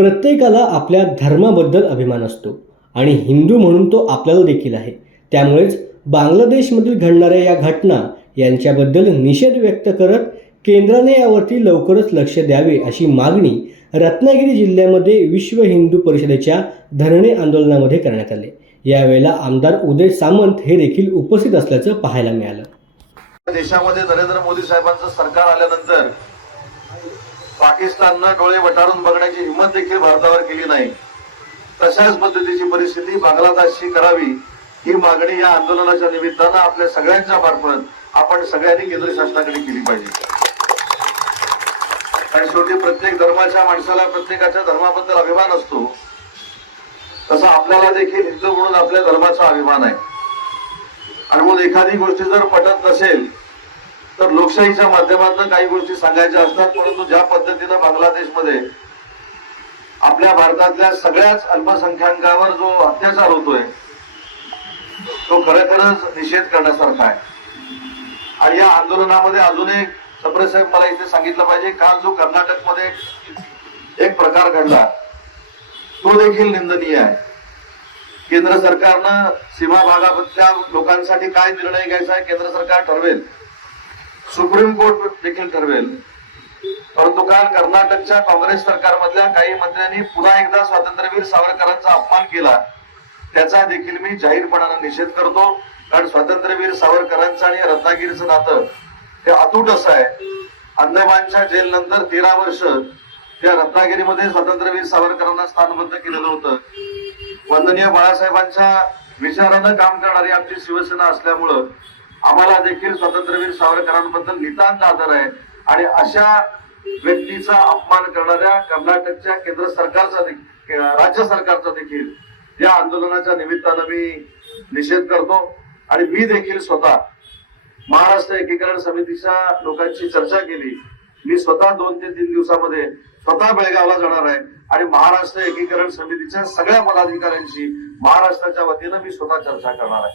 प्रत्येकाला आपल्या धर्माबद्दल अभिमान असतो आणि हिंदू म्हणून तो आपल्याला देखील आहे. त्यामुळेच बांगलादेशमधील घडणाऱ्या या घटना यांच्याबद्दल निषेध व्यक्त करत केंद्राने यावरती लवकरच लक्ष द्यावे अशी मागणी रत्नागिरी जिल्ह्यामध्ये विश्व हिंदू परिषदेच्या धरणे आंदोलनामध्ये करण्यात आले. यावेळेला आमदार उदय सामंत हे देखील उपस्थित असल्याचं पाहायला मिळालं. देशामध्ये नरेंद्र मोदी साहेबांचं सरकार आल्यानंतर पाकिस्ताननं डोळे वटारून बघण्याची हिंमत देखील भारतावर केली नाही. तशाच पद्धतीची परिस्थिती बांगलादेशची करावी ही मागणी या आंदोलनाच्या निमित्तानं आपल्या सगळ्यांच्या मार्फत आपण सगळ्यांनी केंद्र शासनाकडे केली पाहिजे. आणि शेवटी प्रत्येक धर्माच्या माणसाला प्रत्येकाच्या धर्माबद्दल अभिमान असतो. तसा आपल्याला देखील हिंदू म्हणून आपल्या धर्माचा अभिमान आहे. आणि मग एखादी गोष्टी जर पटत नसेल तर लोकशाहीच्या माध्यमातून काही गोष्टी सांगायच्या असतात परंतु ज्या बांगलादेशमध्ये. आपल्या भारतातल्या सगळ्याच अल्पसंख्याकांवर जो अत्याचार होतोय तो खरोखरच निषेध करण्यासारखा आहे. आणि या आंदोलनामध्ये अजून एक सप्रे साहेब मला इथे सांगितलं पाहिजे काल जो कर्नाटकमध्ये एक प्रकार घडला तो देखील निंदनीय आहे. केंद्र सरकारनं सीमा भागातल्या लोकांसाठी काय निर्णय घ्यायचा आहे केंद्र सरकार ठरवेल. सुप्रीम कोर्ट देखील ठरवेल. परंतु काल कर्नाटकच्या काँग्रेस सरकारमधल्या काही मंत्र्यांनी पुन्हा एकदा स्वातंत्र्यवीर सावरकरांचा अपमान केला. त्याचा देखील मी जाहीरपणानं निषेध करतो. कारण स्वातंत्र्यवीर सावरकरांचं आणि रत्नागिरीचं नातं हे अतूट असं आहे. अंदमानच्या जेल नंतर तेरा वर्ष त्या रत्नागिरीमध्ये स्वातंत्र्यवीर सावरकरांना स्थानबद्ध केलेलं होतं. वंदनीय बाळासाहेबांच्या विचारानं काम करणारी आमची शिवसेना असल्यामुळं आम्हाला देखील स्वातंत्र्यवीर सावरकरांबद्दल नितांत आदर आहे. आणि अशा व्यक्तीचा अपमान करणाऱ्या कर्नाटकच्या केंद्र सरकारचा देखील राज्य सरकारचा देखील या आंदोलनाच्या निमित्तानं मी निषेध करतो. आणि मी देखील स्वतः महाराष्ट्र एकीकरण समितीच्या लोकांची चर्चा केली. मी स्वतः दोन ते तीन दिवसामध्ये स्वतः बेळगावला जाणार आहे. आणि महाराष्ट्र एकीकरण समितीच्या सगळ्या पदाधिकाऱ्यांशी महाराष्ट्राच्या वतीनं मी स्वतः चर्चा करणार आहे.